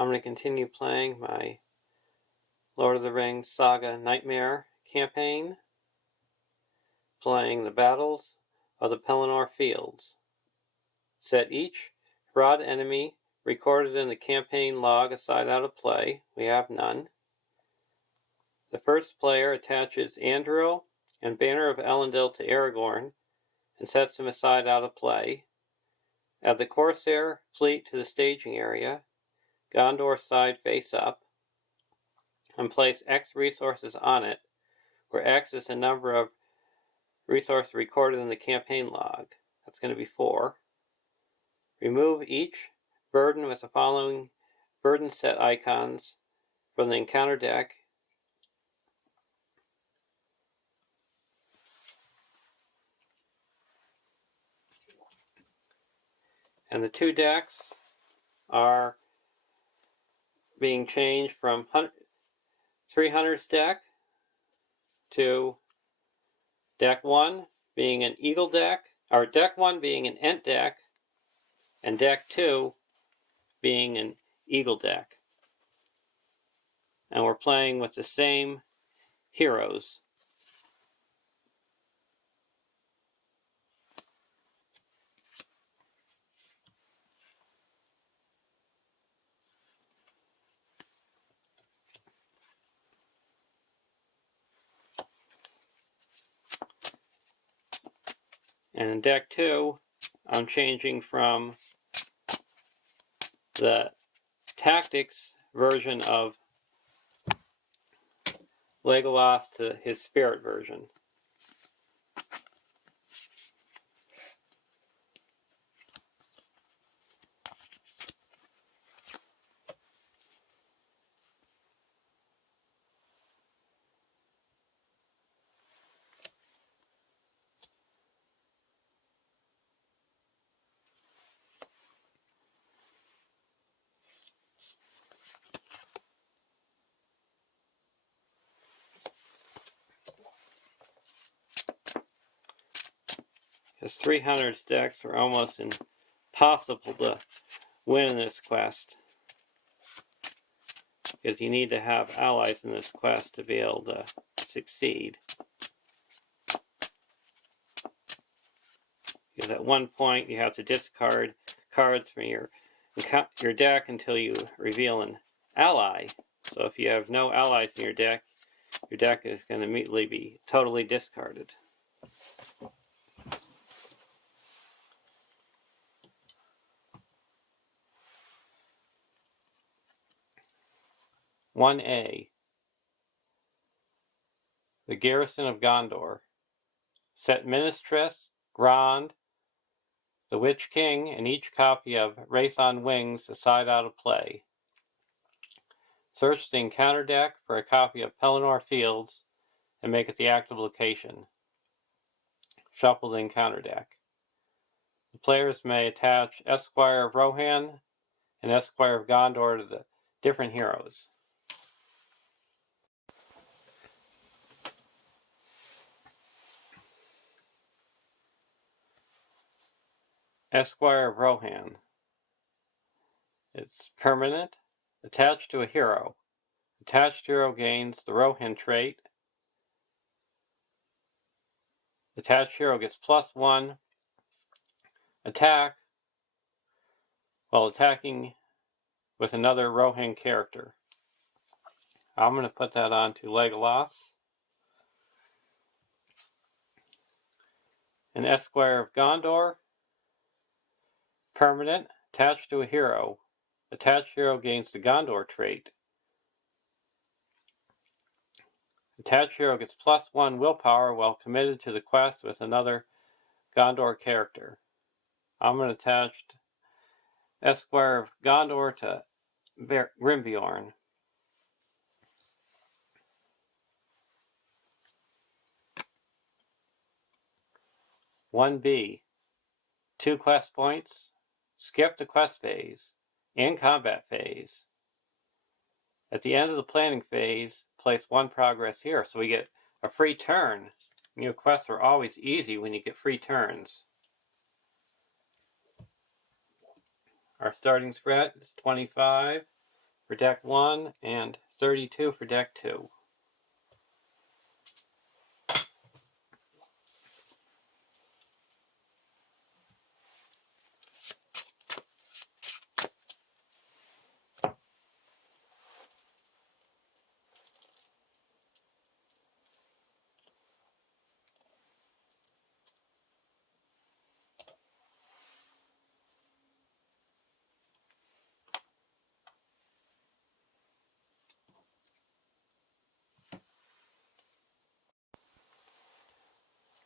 I'm going to continue playing my Lord of the Rings Saga Nightmare campaign, playing the battles of the Pelennor fields. Set each broad enemy recorded in the campaign log aside out of play. We have none. The first player attaches Anduril and Banner of Elendil to Aragorn and sets him aside out of play. Add the Corsair fleet to the staging area, Gondor's side face up, and place X resources on it, where X is the number of resources recorded in the campaign log. That's going to be 4. Remove each burden with the following burden set icons from the encounter deck. And the 2 decks are being changed from 300's deck to deck 1 being an Eagle deck, or deck 1 being an Ent deck, and deck 2 being an Eagle deck. And we're playing with the same heroes. And in deck 2, I'm changing from the tactics version of Legolas to his spirit version. His 300's decks are almost impossible to win in this quest, because you need to have allies in this quest to be able to succeed. Because at one point you have to discard cards from your deck until you reveal an ally. So if you have no allies in your deck is going to immediately be totally discarded. (1A) The Garrison of Gondor. Set Ministress, Grond, the Witch King, and each copy of Wraith on Wings aside out of play. Search the encounter deck for a copy of Pelennor Fields and make it the active location. Shuffle the encounter deck. The players may attach Esquire of Rohan and Esquire of Gondor to the different heroes. Esquire of Rohan. It's permanent, attached to a hero. Attached hero gains the Rohan trait. Attached hero gets +1 attack while attacking with another Rohan character. I'm going to put that on to Legolas. An Esquire of Gondor. Permanent, attached to a hero. Attached hero gains the Gondor trait. Attached hero gets +1 willpower while committed to the quest with another Gondor character. I'm going to attach Esquire of Gondor to Grimbeorn. (1B) 2 quest points. Skip the quest phase and combat phase. At the end of the planning phase, place 1 progress here, so we get a free turn. Quests are always easy when you get free turns. Our starting spread is 25, for deck 1 and 32 for deck 2.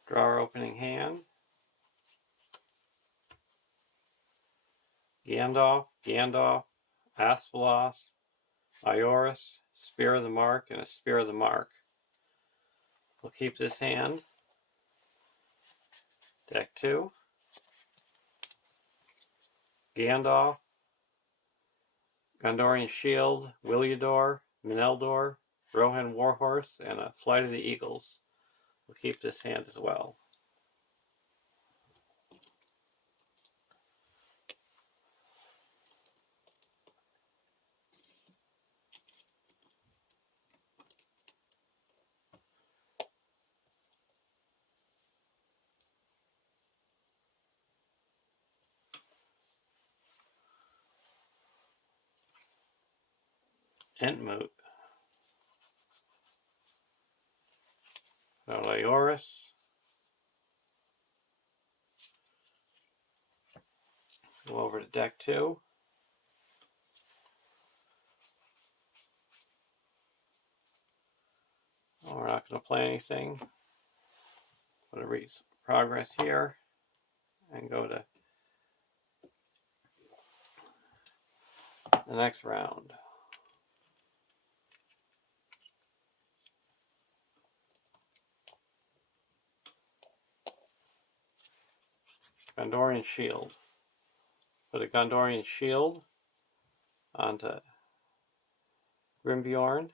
Draw our opening hand. Gandalf, Asphalos, Ioris, Spear of the Mark, and a Spear of the Mark. We'll keep this hand. Deck 2. Gandalf, Gondorian Shield, Williador, Mineldor, Rohan Warhorse, and a Flight of the Eagles. We'll keep this hand as well. Entmoot. So Ioris. Go over to deck 2. Oh, we're not going to play anything. Put a progress here and go to the next round. Gondorian Shield. Put a Gondorian Shield onto Grimbjorn.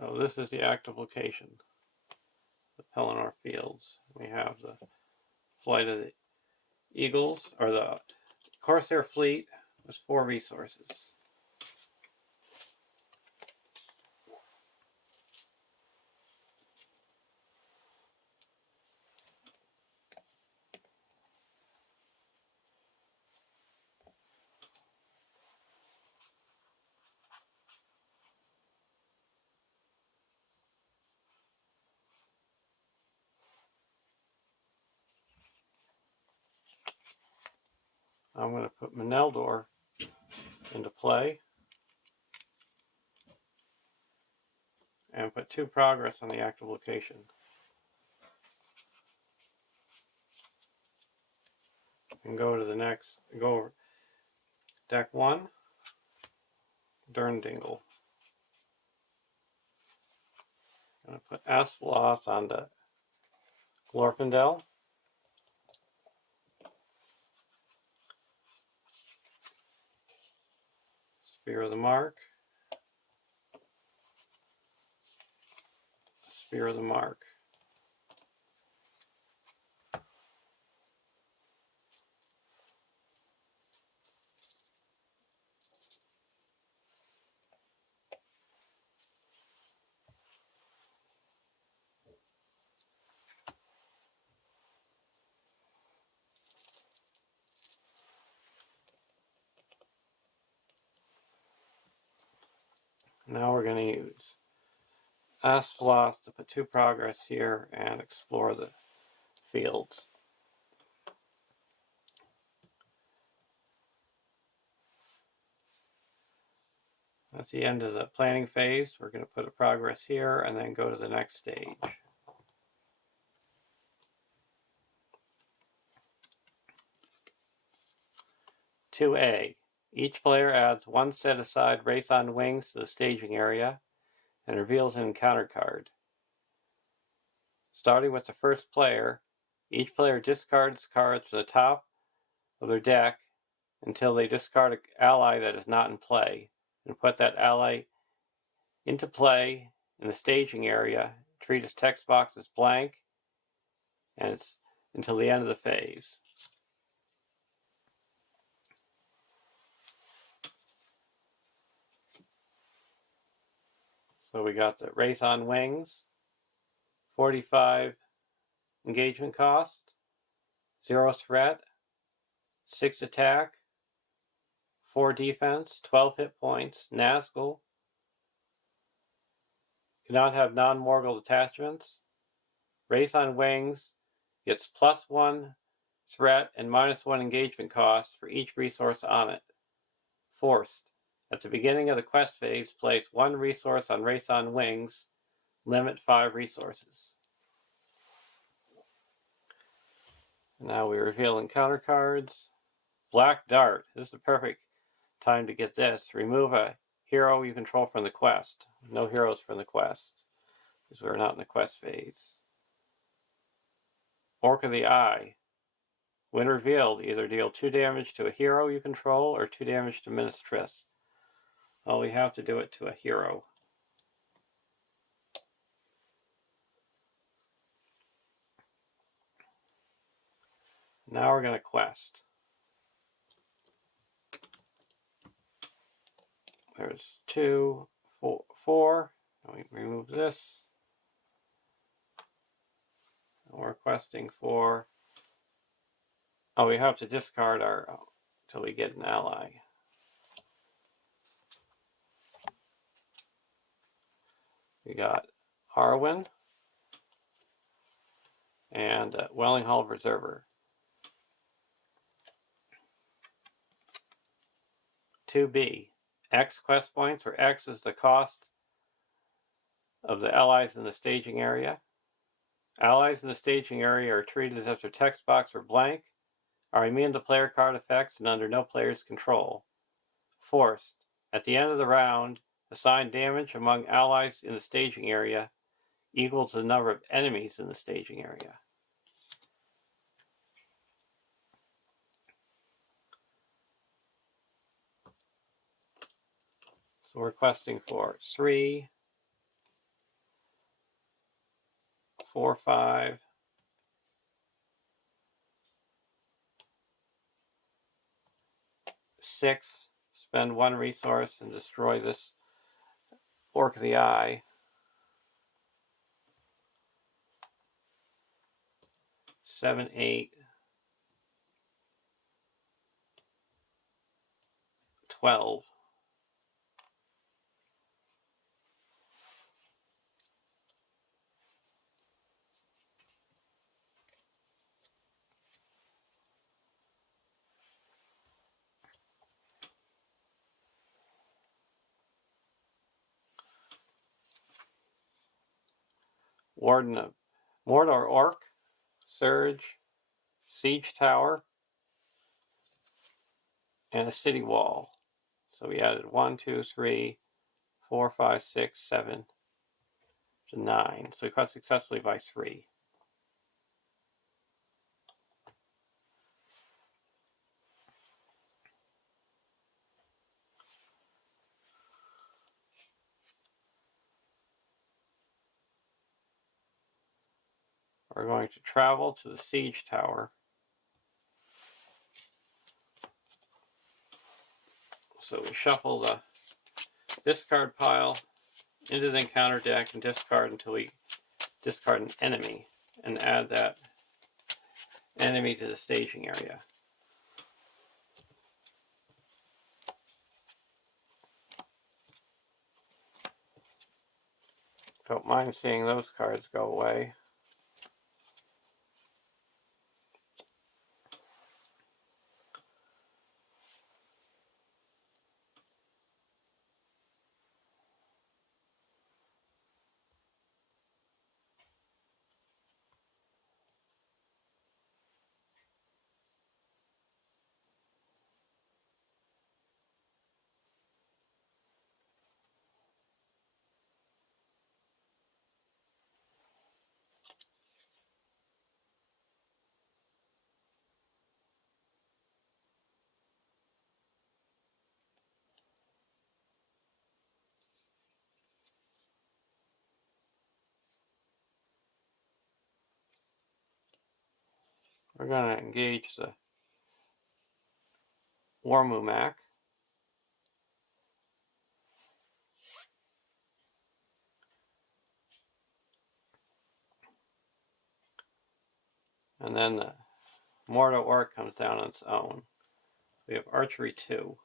So this is the active location, the Pelennor Fields. We have the Flight of the Eagles, or the Corsair Fleet with 4 resources. I'm going to put Mineldor into play and put 2 progress on the active location. And go to the next, go over deck 1, Durndingle. I'm going to put Asphalos onto Glorfindel. Spear of the Mark. Spear of the Mark. Now we're going to use Asphalos to put 2 progress here and explore the fields. That's the end of the planning phase. We're going to put a progress here and then go to the next stage. 2A. Each player adds one set-aside Wraith on Wings to the staging area and reveals an encounter card. Starting with the first player, each player discards cards from the top of their deck until they discard an ally that is not in play, and put that ally into play in the staging area. Treat its text box as blank, and it's until the end of the phase. So we got the Wraith on Wings, 45 engagement cost, 0 threat, 6 attack, 4 defense, 12 hit points, Nazgul. Cannot have non-Morgul attachments. Wraith on Wings gets +1 threat and -1 engagement cost for each resource on it. Forced. At the beginning of the quest phase, place 1 resource on Wraith on Wings. Limit 5 resources. Now we reveal encounter cards. Black Dart. This is the perfect time to get this. Remove a hero you control from the quest. No heroes from the quest, because we're not in the quest phase. Orc of the Eye. When revealed, either deal 2 damage to a hero you control or 2 damage to Ministress. Well, we have to do it to a hero. Now we're going to quest. There's 2, 4. We remove this. And we're questing for... Oh, we have to discard our... until we get an ally. We got Arwen and Welling Hall Preserver. 2B. X quest points, where X is the cost of the allies in the staging area. Allies in the staging area are treated as if their text box are blank, are immune to player card effects, and under no player's control. Forced. At the end of the round, assign damage among allies in the staging area equal to the number of enemies in the staging area. So we're questing for 3, 4, 5, 6. Spend 1 resource and destroy this Orc of the Eye. 7, 8, 12. Warden of Mordor Orc, Surge, Siege Tower, and a city wall. So we added 1, 2, 3, 4, 5, 6, 7 to 9. So we cut successfully by 3. We're going to travel to the Siege Tower. So we shuffle the discard pile into the encounter deck and discard until we discard an enemy and add that enemy to the staging area. Don't mind seeing those cards go away. We're going to engage the Warmumak. And then the Mortal Orc comes down on its own. We have Archery 2.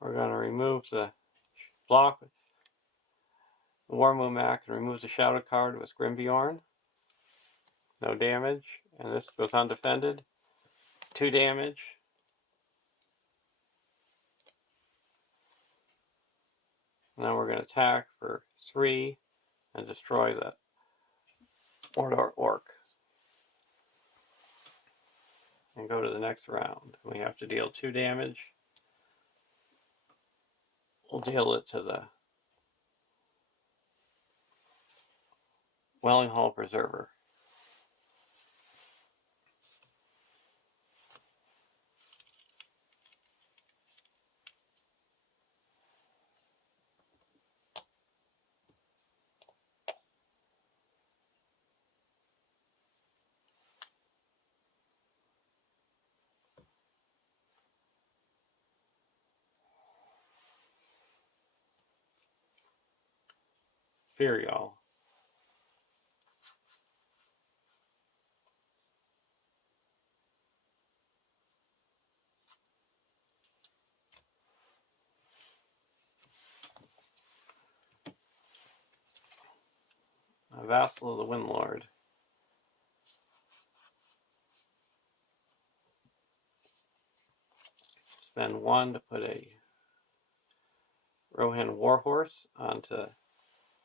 We're going to remove the block, the Warmumak, and remove the Shadow card with Grimbjorn. No damage, and this goes undefended. 2 damage. And then we're going to attack for 3 and destroy the Mordor Orc. And go to the next round. We have to deal 2 damage. We'll deal it to the Welling Hall Preserver. Fear y'all. A vassal of the Windlord. Spend 1 to put a Rohan Warhorse onto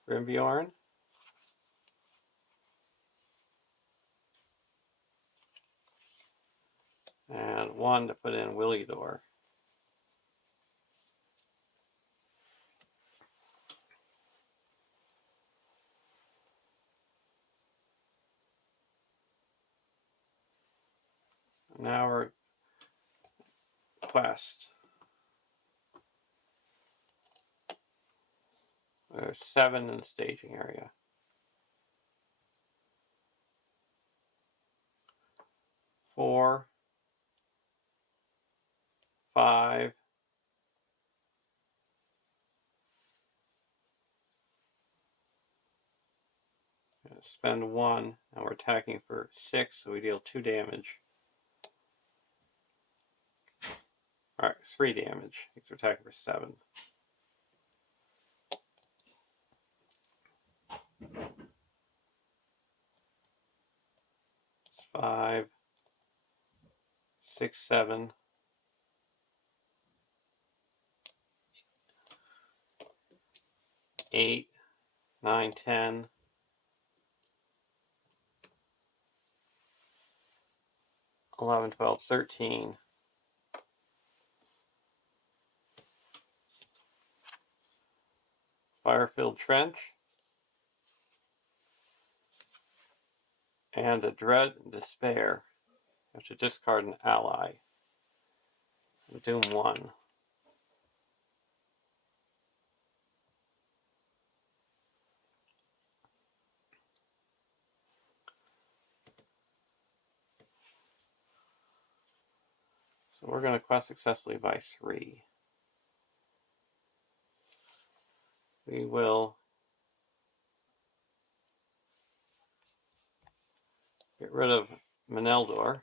Grimbjorn. And 1 to put in Willidor. Now we're quest. There's 7 in the staging area. 4, 5, spend 1, and we're attacking for 6, so we deal 2 damage. Alright, 3 damage, because we're attacking for 7. 5, 6, 7. 8, 9, 10. 11, 12, 13. Fire-filled Trench. And a Dread and Despair. You have to discard an ally. Doom 1. So we're going to quest successfully by 3. We will get rid of Meneldor.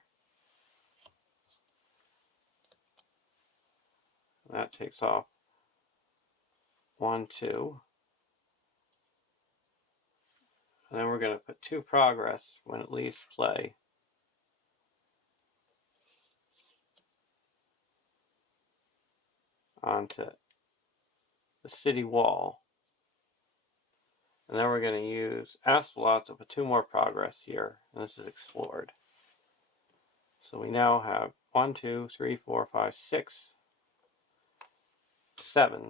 That takes off 1, 2. And then we're going to put 2 progress when it leaves play. Onto the city wall. And then we're going to use Asphalot to put 2 more progress here. And this is explored. So we now have 1, 2, 3, 4, 5, 6, 7.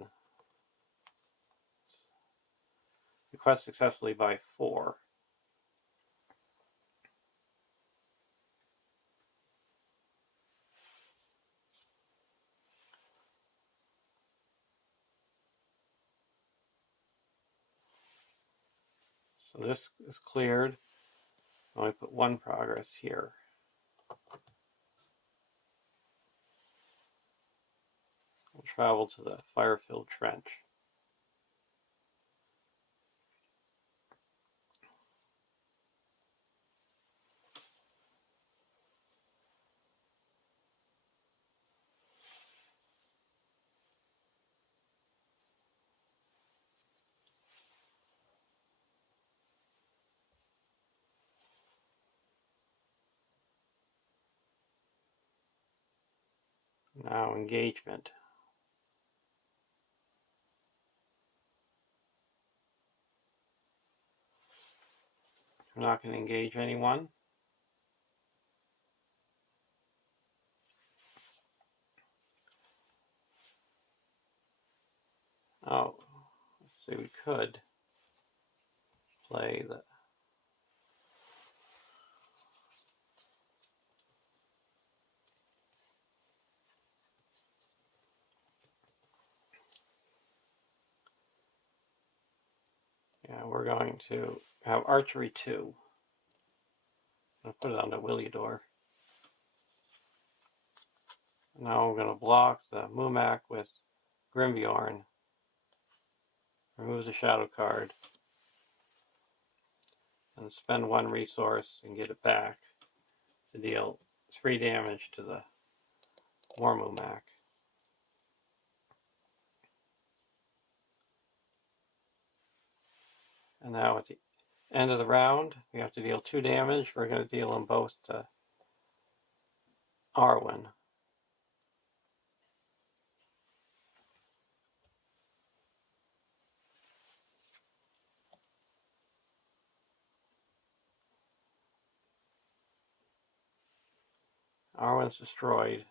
Request successfully by 4. So this is cleared. I only put 1 progress here. We'll travel to the fire-filled trench. Now engagement. I'm not going to engage anyone. Oh, let's see, we could play the... Yeah, we're going to have archery 2. I'll put it on the LOTR. Now we're going to block the Mumak with Grimbjorn. Removes a shadow card. And spend 1 resource and get it back to deal 3 damage to the War Mumak. And now at the end of the round, we have to deal 2 damage. We're going to deal them both to Arwen. Arwen's destroyed.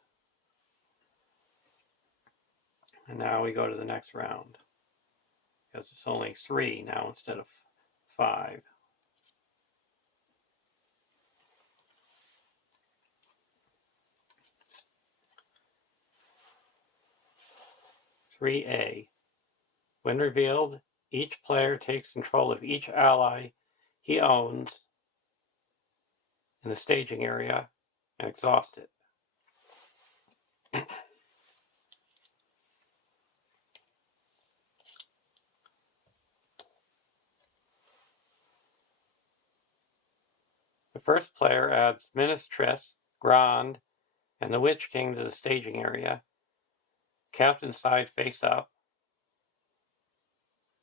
And now we go to the next round. Because it's only 3 now instead of 5. (3A). When revealed, each player takes control of each ally he owns in the staging area and exhausts it. The first player adds Ministress, Grand, and the Witch King to the staging area. Captain side face up.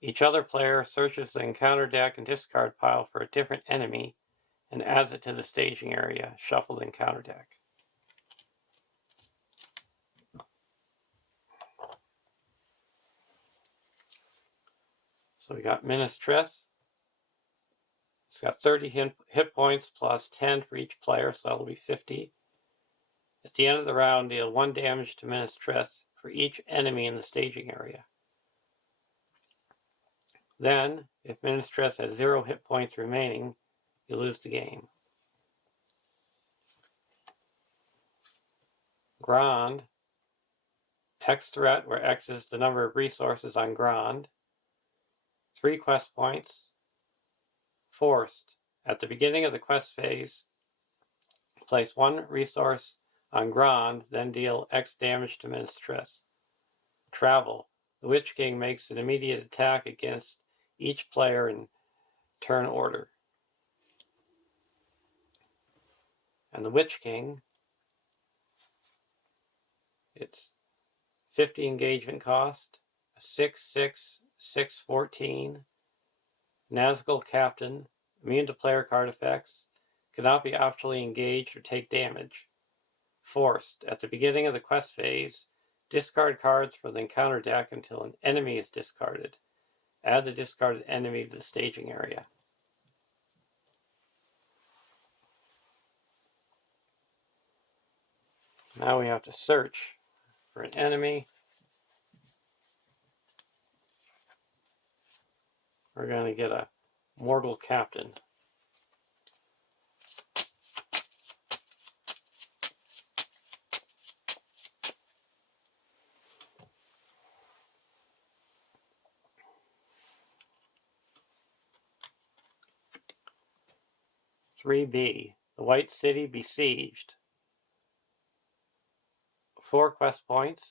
Each other player searches the encounter deck and discard pile for a different enemy and adds it to the staging area, shuffled encounter deck. So we got Ministress. It's got 30 hit points plus 10 for each player, so that'll be 50. At the end of the round, deal 1 damage to Ministress for each enemy in the staging area. Then, if Ministress has 0 hit points remaining, you lose the game. Grand. X threat, where X is the number of resources on Grand. 3 quest points. Forced. At the beginning of the quest phase, place 1 resource on Grand, then deal X damage to Ministress. Travel. The Witch King makes an immediate attack against each player in turn order. And the Witch King, it's 50 engagement cost, 6, 6, 6, 14. Nazgul Captain, immune to player card effects, cannot be optionally engaged or take damage. Forced. At the beginning of the quest phase, discard cards from the encounter deck until an enemy is discarded. Add the discarded enemy to the staging area. Now we have to search for an enemy. We're going to get a mortal captain. "3B. The White City besieged. 4 quest points,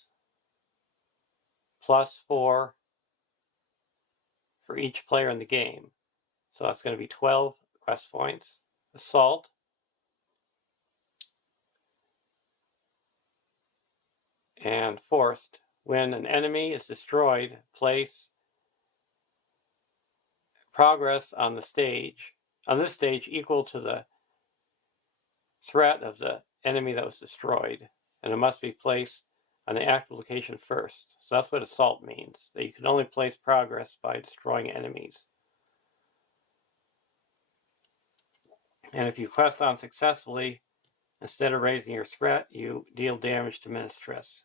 plus 4 for each player in the game. So that's going to be 12 quest points. Assault. And forced. When an enemy is destroyed, place progress on this stage equal to the threat of the enemy that was destroyed, and it must be placed on the active location first. So that's what assault means, that you can only place progress by destroying enemies. And if you quest on successfully, instead of raising your threat, you deal damage to Mistress.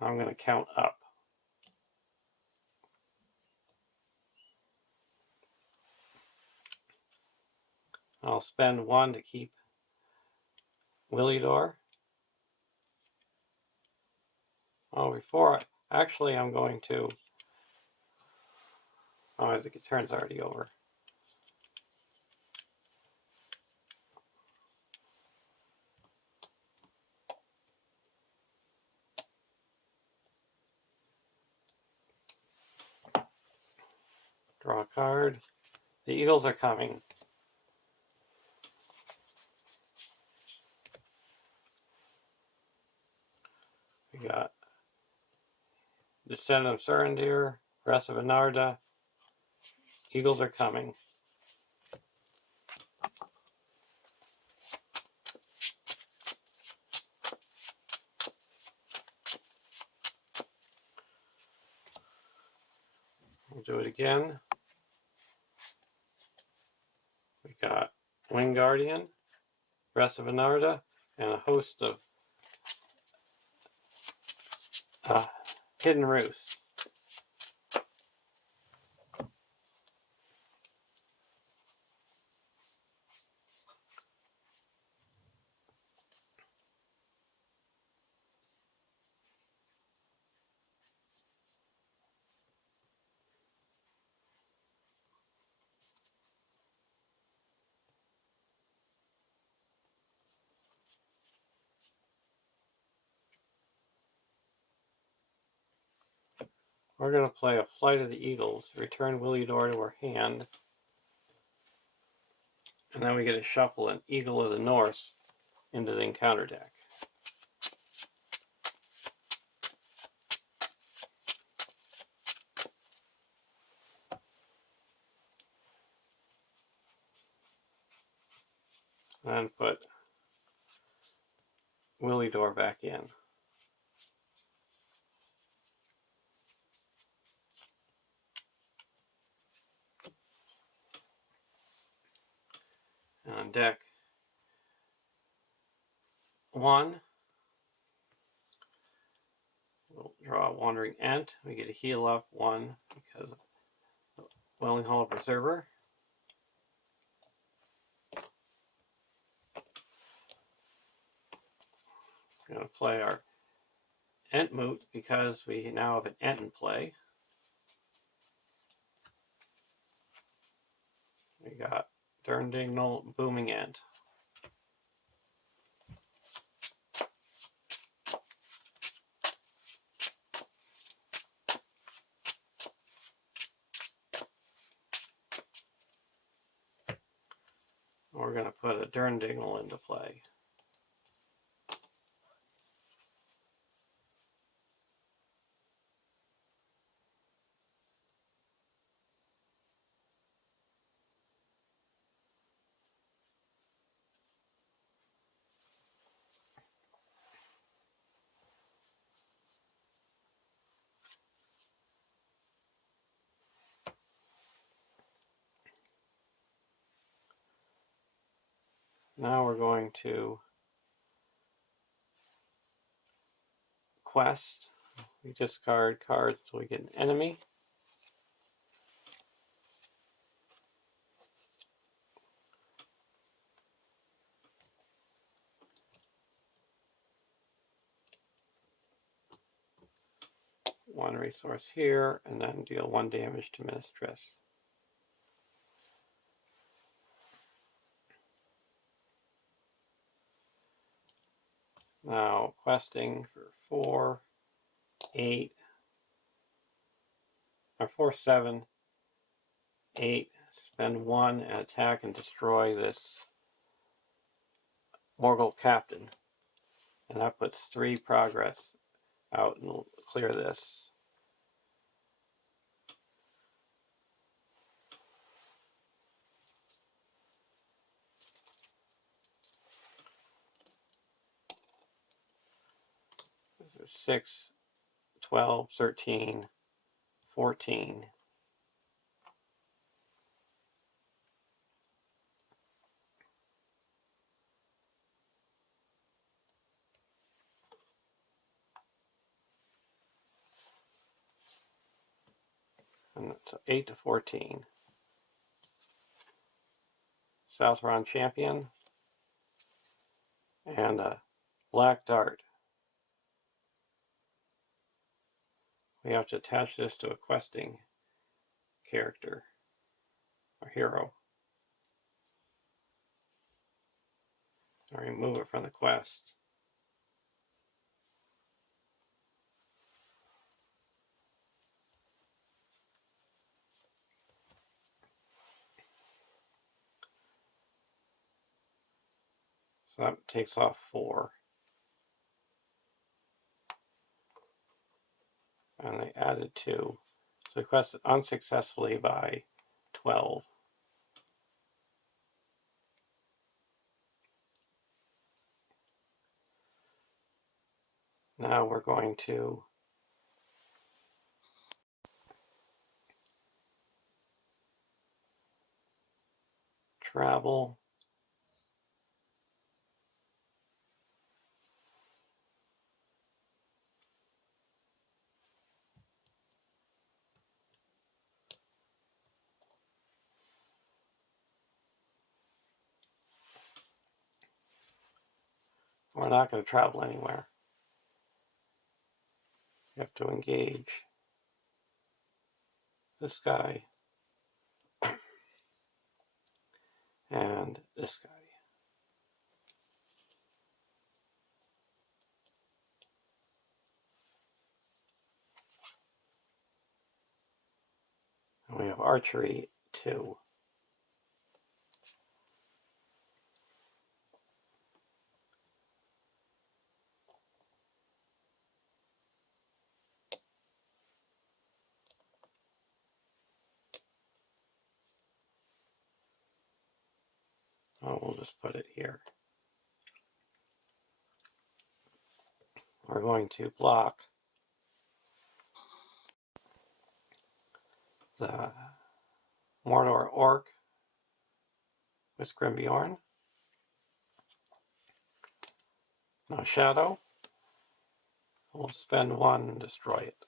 I'm going to count up. I'll spend 1 to keep Willidor. Oh, actually I'm going to, the turn's already over. Draw a card. The Eagles are coming. We got Descendant of Sarandir, Breath of Anarda. Eagles are coming. We'll do it again. We got Wing Guardian, Breath of Anarda, and a host of Hidden Roosts. We're going to play a Flight of the Eagles, return Willidor to our hand, and then we get to shuffle an Eagle of the North into the encounter deck. And put Willidor back in. And on deck 1, we'll draw a Wandering Ent. We get to heal up 1 because of the Welling Hollow Preserver. We're going to play our Entmoot because we now have an Ent in play. We got Durndignal, Booming Ent. We're going to put a Durndignal into play. Now we're going to quest. We discard cards until we get an enemy. One resource here, and then deal 1 damage to Mistress. Now questing for 4, 8, or 4, 7, 8. Spend 1 and attack and destroy this Morgul Captain. And that puts 3 progress out, and we'll clear this. So 6, 12, 13, 14. And that's 8 to 14. Southron Champion. And a Black Dart. We have to attach this to a questing character or hero. Or remove it from the quest. So that takes off 4. And they added 2. So we quested unsuccessfully by 12. Now we're going to travel. We're not going to travel anywhere. You have to engage this guy and this guy. And we have archery 2. Oh, we'll just put it here. We're going to block the Mordor Orc with Grimbjorn. No shadow. We'll spend 1 and destroy it.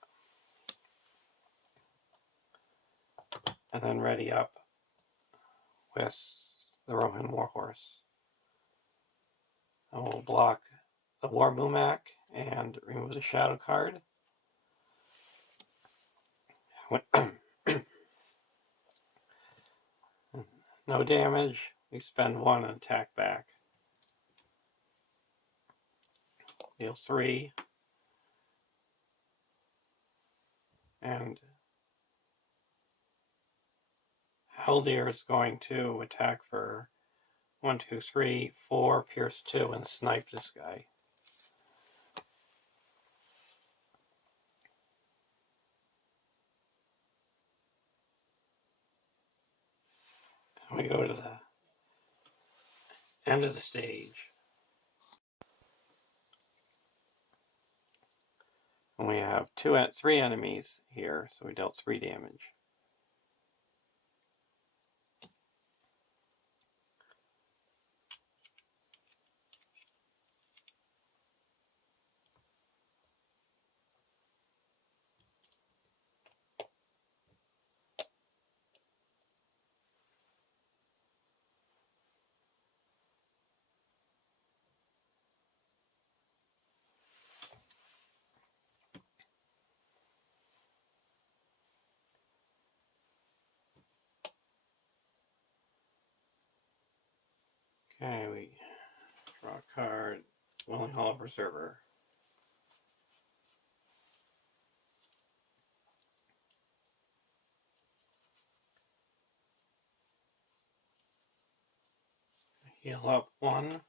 And then ready up with the Rohan Warhorse. And we'll block the War Mumak and remove the shadow card. No damage. We spend 1 and attack back. Deal 3. And Haldir is going to attack for 1, 2, 3, 4, pierce 2, and snipe this guy. And we go to the end of the stage. And we have 3 enemies here, so we dealt 3 damage. Okay, we draw a card, Willing Hollow Preserver. Heal up 1.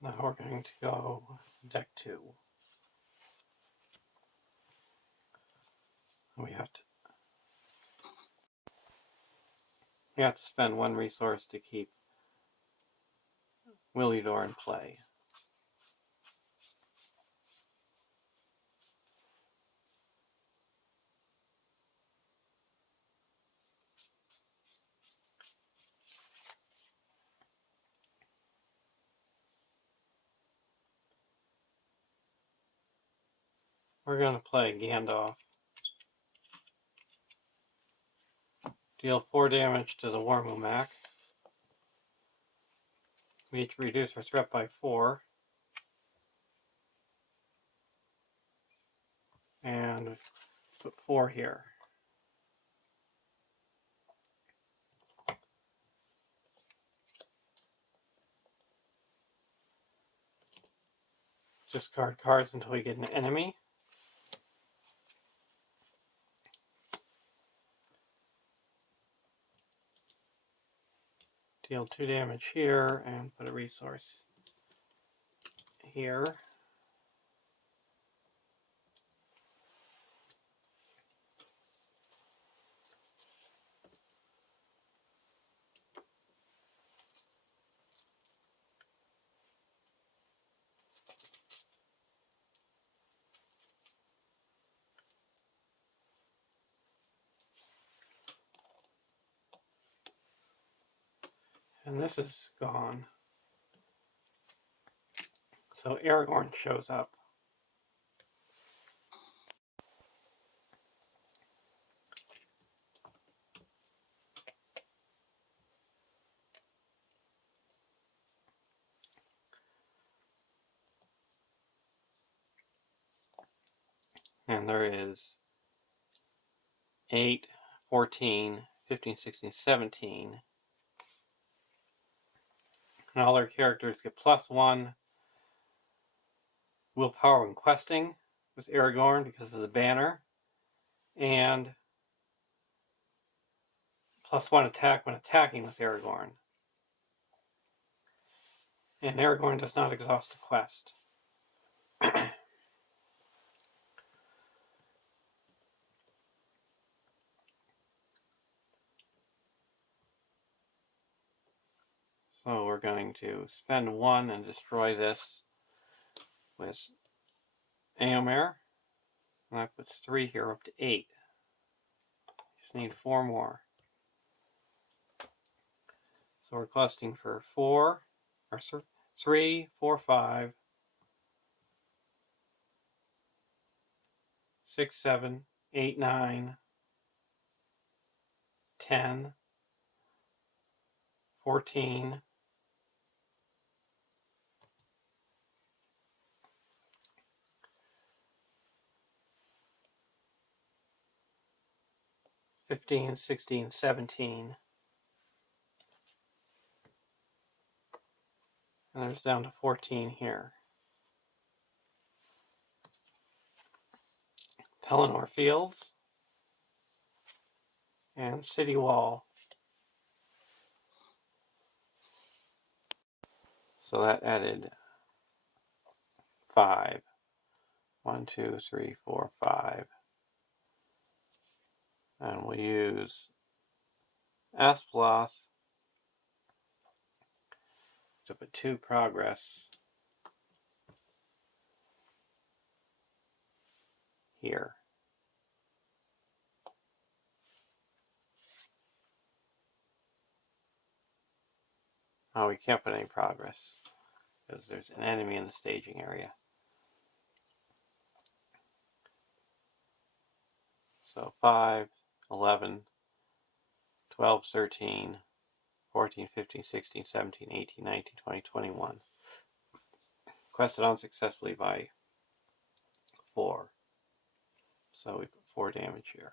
Now we're going to go deck 2. We have to spend 1 resource to keep LOTR in play. We're going to play Gandalf. Deal 4 damage to the Warmumak. We each reduce our threat by 4. And put 4 here. Discard cards until we get an enemy. Deal 2 damage here and put a resource here. And this is gone. So Aragorn shows up. And there is 8, 14, 15, 16, 17. And all our characters get +1 willpower when questing with Aragorn because of the banner. And +1 attack when attacking with Aragorn. And Aragorn does not exhaust the quest. So we're going to spend 1 and destroy this with Éomer. And that puts 3 here up to 8. Just need 4 more. So we're questing for 4, or 3, 4, 5, 6, 7, 8, 9, 10, 14, 15, 16, 17. And there's down to 14 here. Pelennor Fields and City Wall. So that added 5. 1, 2, 3, 4, 5. And we'll use Asploth to put 2 progress here. Oh, we can't put any progress because there's an enemy in the staging area. So 5, 11, 12, 13, 14, 15, 16, 17, 18, 19, 20, 21. Quested unsuccessfully by 4. So we put 4 damage here.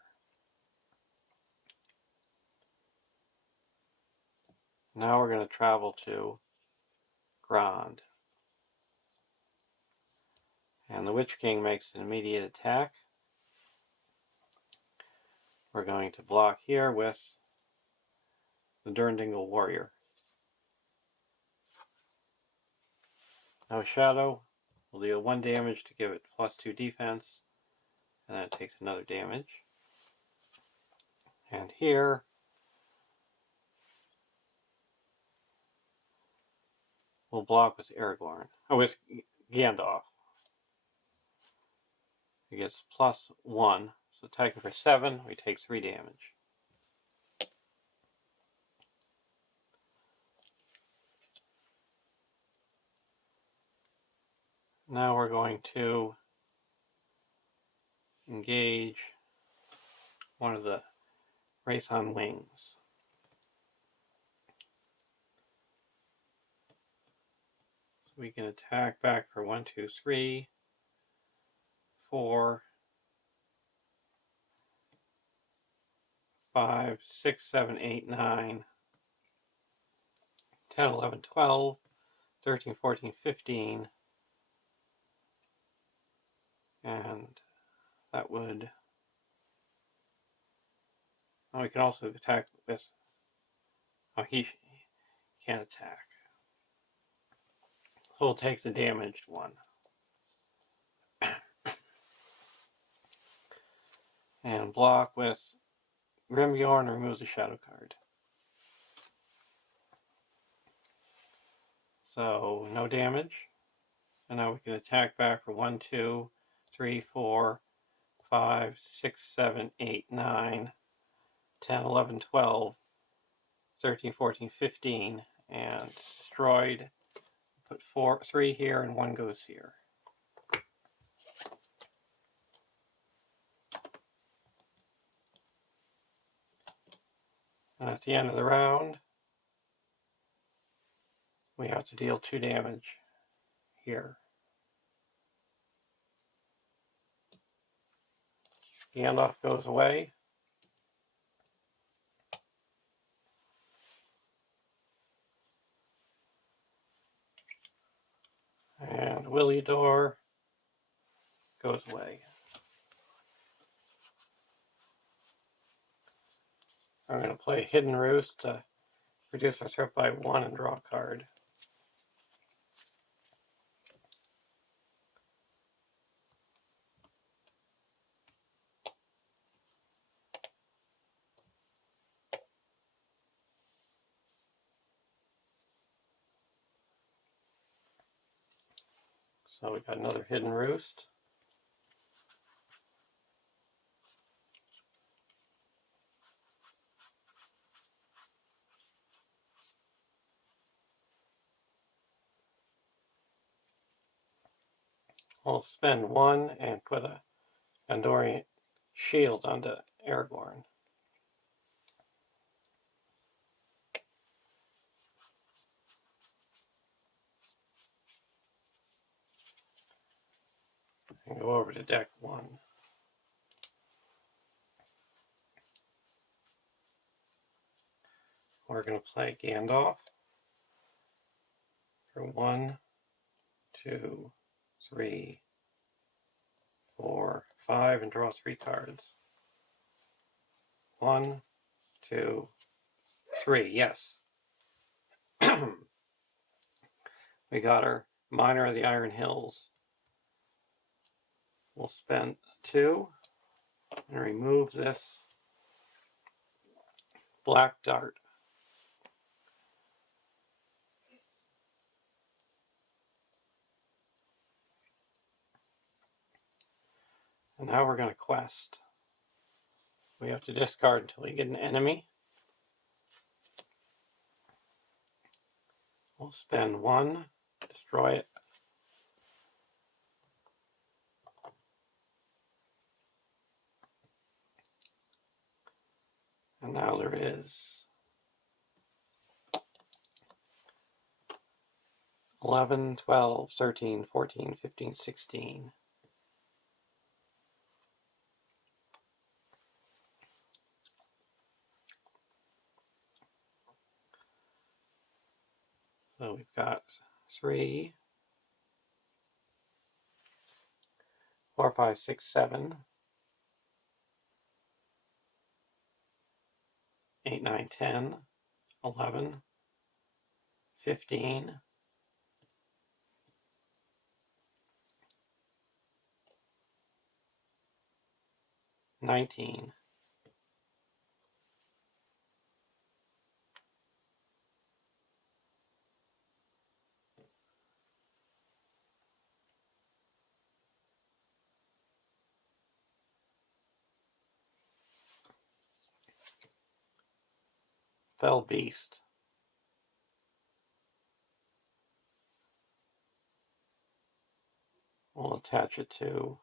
Now we're going to travel to Grand. And the Witch King makes an immediate attack. We're going to block here with the Durndingle Warrior. No Shadow. We'll deal 1 damage to give it +2 defense. And then it takes another damage. And here, we'll block with Aragorn. Oh, with Gandalf. He gets +1. So attacking for 7, we take 3 damage. Now we're going to engage one of the Wraith on Wings. So we can attack back for 1, 2, 3, 4, 5, 6, 7, 8, 9, 10, 11, 12, 13, 14, 15, and that would... Oh, we can also attack with... Oh, he can't attack. So we'll take the damaged one. And block with Grimgorn, removes a shadow card. So no damage. And now we can attack back for 1, 2, 3, 4, 5, 6, 7, 8, 9, 10, 11, 12, 13, 14, 15, and destroyed. Put 3 here and 1 goes here. And at the end of the round, we have to deal 2 damage here. Gandalf goes away. And Williador goes away. I'm going to play Hidden Roost to reduce our threat by 1 and draw a card. So we got another Hidden Roost. We'll spend 1 and put a Gondorian shield onto Aragorn. And go over to deck 1. We're going to play Gandalf for 1, 2, 3, 4, 5, and draw 3 cards. 1, 2, 3, yes. We got our Miner of the Iron Hills. We'll spend 2 and remove this black dart. And now we're going to quest. We have to discard until we get an enemy. We'll spend 1, destroy it. And now there is 11, 12, 13, 14, 15, 16. So we've got 3, 4, 5, 6, 7, 8, 9, 10, 11, 15, 19, 'Fell Beast. We'll attach it to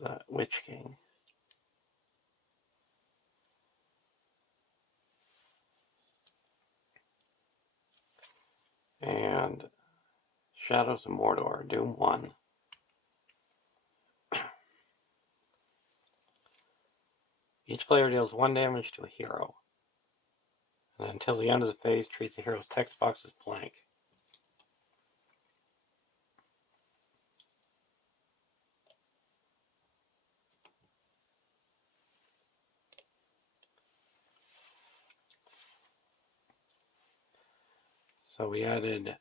the Witch King. And Shadows of Mordor, Doom 1. Each player deals 1 damage to a hero. And until the end of the phase, treat the hero's text box as blank. So we added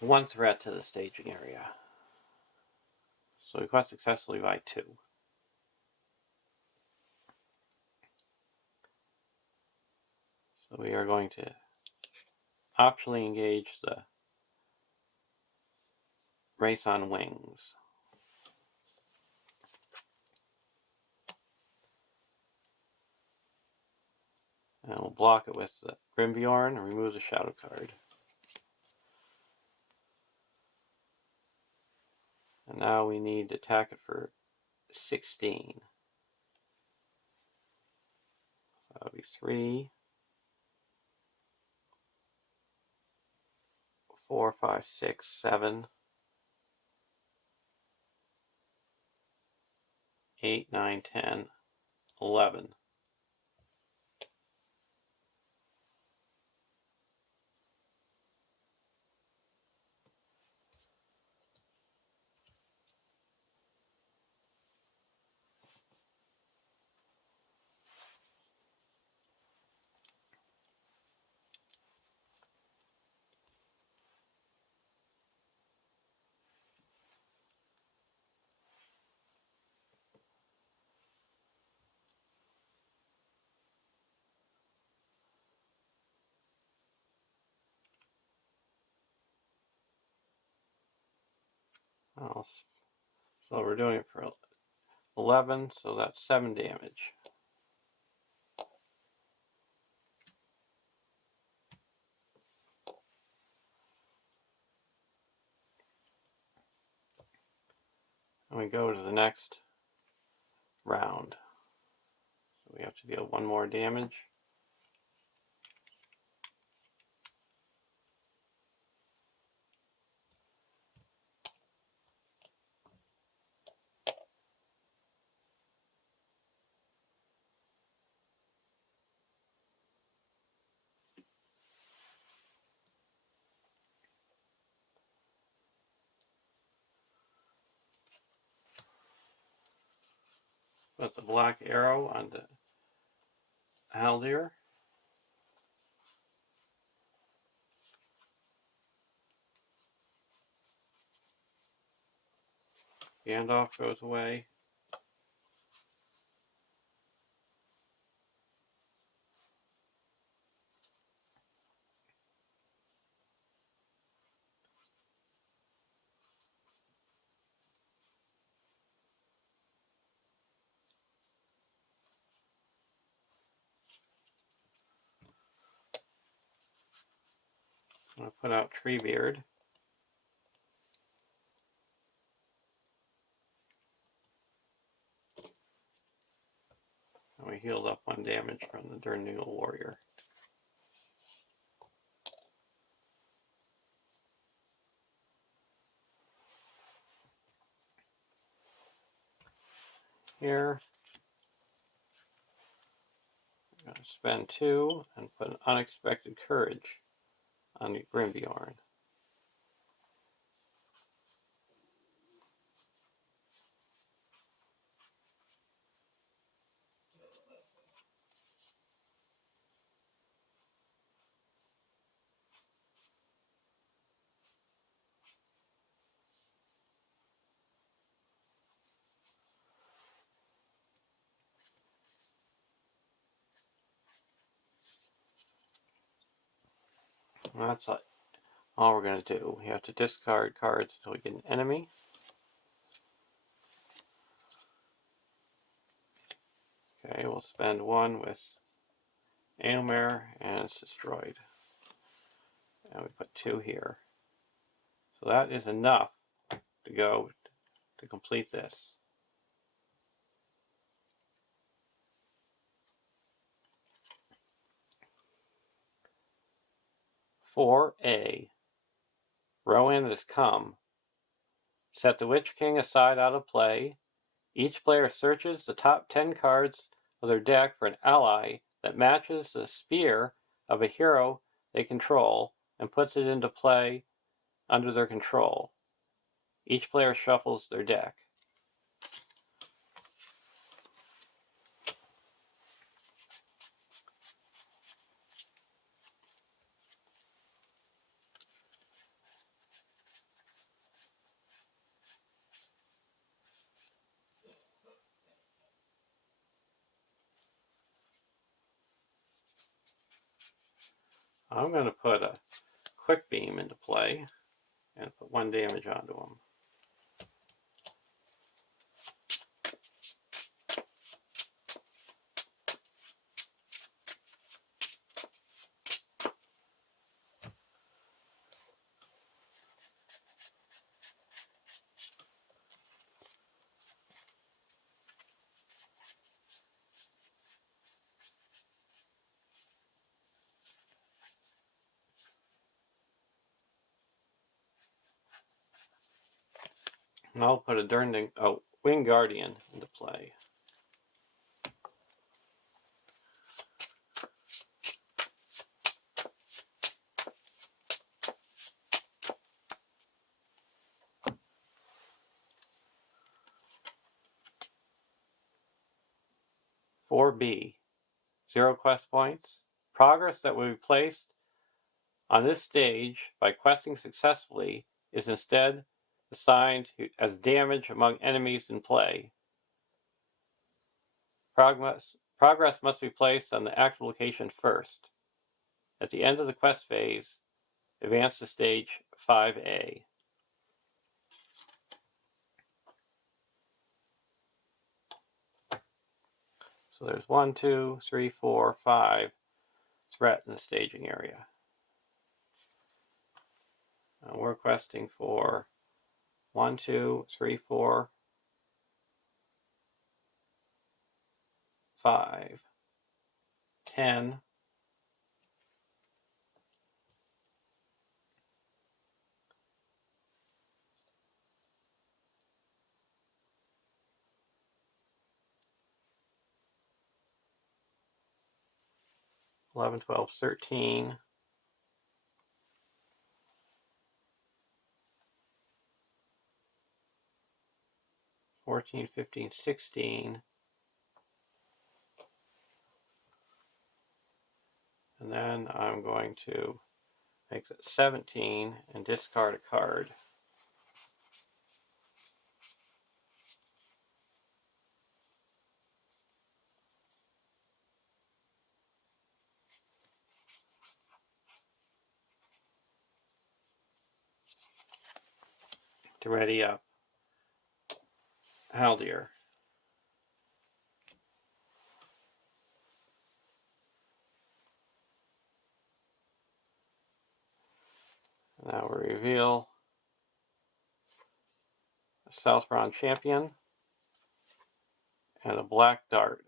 1 threat to the staging area. So we caught successfully by 2. So we are going to optionally engage the Race on Wings. And we'll block it with the Grimbjorn and remove the Shadow card. And now we need to attack it for 16. So that would be 3, 4, 5, 6, 7, 8, 9, 10, 11. So we're doing it for 11, so that's 7 damage. And we go to the next round. So we have to deal 1 more damage. Put the black arrow onto Haldir. Gandalf goes away. I'll put out Treebeard. And we healed up 1 damage from the Durnil Warrior. Here, I'm going to spend 2 and put an Unexpected Courage on the Grimbjorn. And that's all we're going to do. We have to discard cards until we get an enemy. Okay, we'll spend 1 with Aylmer, and it's destroyed. And we put 2 here. So that is enough to go to complete this. 4A. Rowan has come. Set the Witch King aside out of play. Each player searches the top 10 cards of their deck for an ally that matches the spear of a hero they control and puts it into play under their control. Each player shuffles their deck. I'm going to put a Quick Beam into play and put 1 damage onto him. And I'll put a Wing Guardian into play. (4B) 0 quest points. Progress that will be placed on this stage by questing successfully is instead assigned as damage among enemies in play. Progress must be placed on the actual location first. At the end of the quest phase, advance to stage 5A. So there's 1, 2, 3, 4, 5 threat in the staging area. And we're questing for 1, 2, 3, 4, 5, 10, 11, 12, 13, 14, 15, 16, and then I'm going to make it 17 and discard a card. To ready up Haldir. Now we reveal a Southbound Champion and a Black Dart.